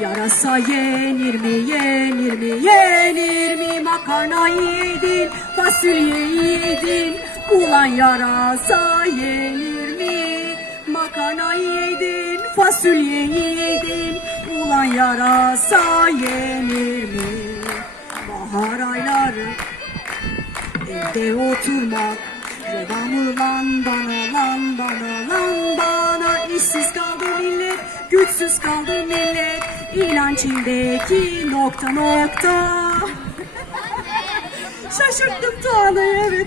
yarasa yenir mi yenir mi yenir mi? Makarna yedin fasulye yedin. Ulan yarasa yenir mi? Makarna yedin fasulye yedin. Ulan yarasa yenir mi? Bahar ayları evde oturmak. Reva mı lan bana lan bana lan bana? İşsiz güçsüz kaldı millet. İnanç içindeki nokta nokta. Şaşırttım Tuğan'ı evet